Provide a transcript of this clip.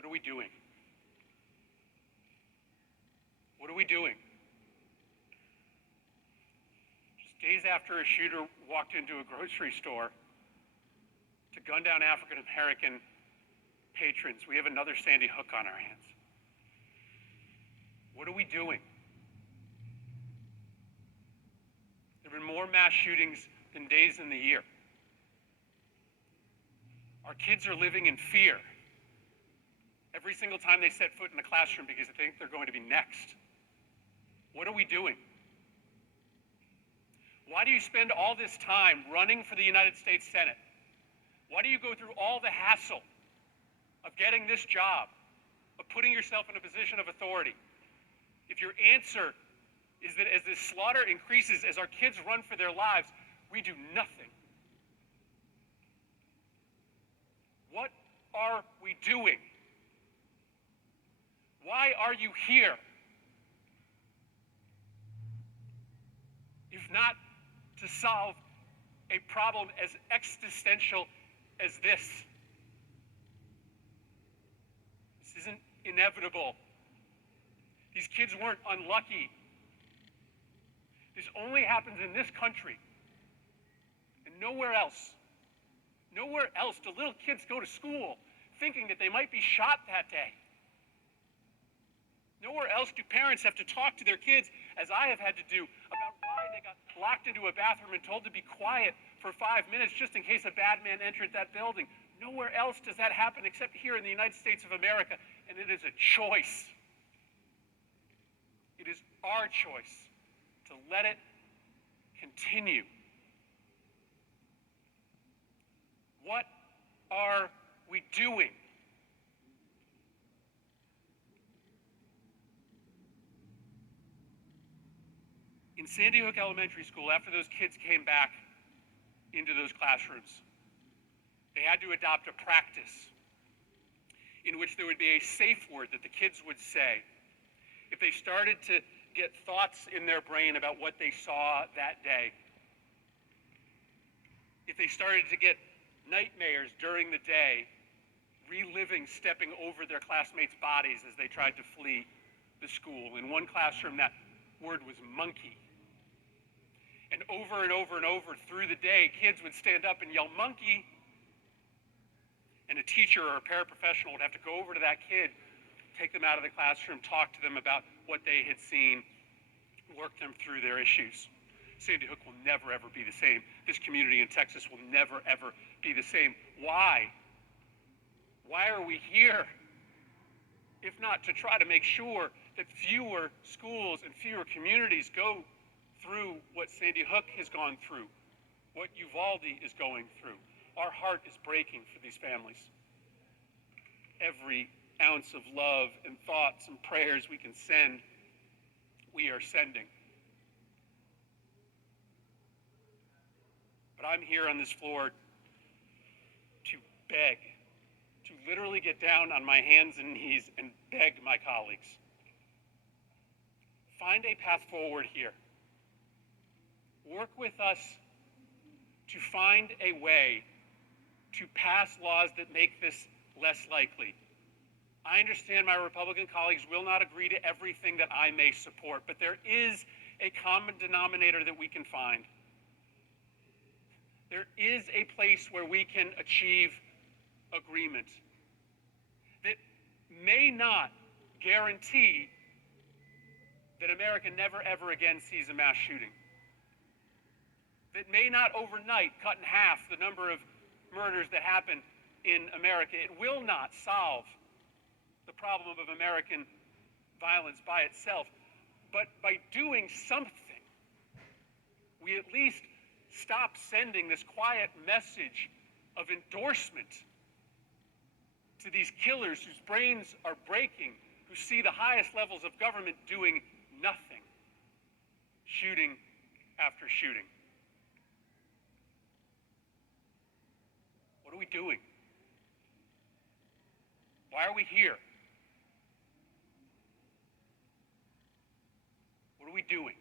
What are we doing? What are we doing? Just days after a shooter walked into a grocery store to gun down African American patrons, we have another Sandy Hook on our hands. What are we doing? There have been more mass shootings than days in the year. Our kids are living in fear every single time they set foot in the classroom because they think they're going to be next. What are we doing? Why do you spend all this time running for the United States Senate? Why do you go through all the hassle of getting this job, of putting yourself in a position of authority, if your answer is that as this slaughter increases, as our kids run for their lives, we do nothing? What are we doing? Why are you here? If not to solve a problem as existential as this. This isn't inevitable. These kids weren't unlucky. This only happens in this country and nowhere else. Nowhere else do little kids go to school thinking that they might be shot that day. Nowhere else do parents have to talk to their kids, as I have had to do, about why they got locked into a bathroom and told to be quiet for 5 minutes just in case a bad man entered that building. Nowhere else does that happen except here in the United States of America, and it is a choice. It is our choice to let it continue. What are we doing? In Sandy Hook Elementary School, after those kids came back into those classrooms, they had to adopt a practice in which there would be a safe word that the kids would say if they started to get thoughts in their brain about what they saw that day. If they started to get nightmares during the day, reliving stepping over their classmates' bodies as they tried to flee the school. In one classroom, that word was monkey. And over and over and over through the day, kids would stand up and yell, "Monkey!" And a teacher or a paraprofessional would have to go over to that kid, take them out of the classroom, talk to them about what they had seen, work them through their issues. Sandy Hook will never, ever be the same. This community in Texas will never, ever be the same. Why? Why are we here? If not to try to make sure that fewer schools and fewer communities go through what Sandy Hook has gone through, what Uvalde is going through. Our heart is breaking for these families. Every ounce of love and thoughts and prayers we can send, we are sending. But I'm here on this floor to beg, to literally get down on my hands and knees and beg my colleagues. Find a path forward here. Work with us to find a way to pass laws that make this less likely. I understand my Republican colleagues will not agree to everything that I may support, but there is a common denominator that we can find. There is a place where we can achieve agreement that may not guarantee that America never ever again sees a mass shooting, that may not overnight cut in half the number of murders that happen in America. It will not solve the problem of American violence by itself, but by doing something, we at least stop sending this quiet message of endorsement to these killers whose brains are breaking, who see the highest levels of government doing nothing, shooting after shooting. What are we doing? Why are we here? What are we doing?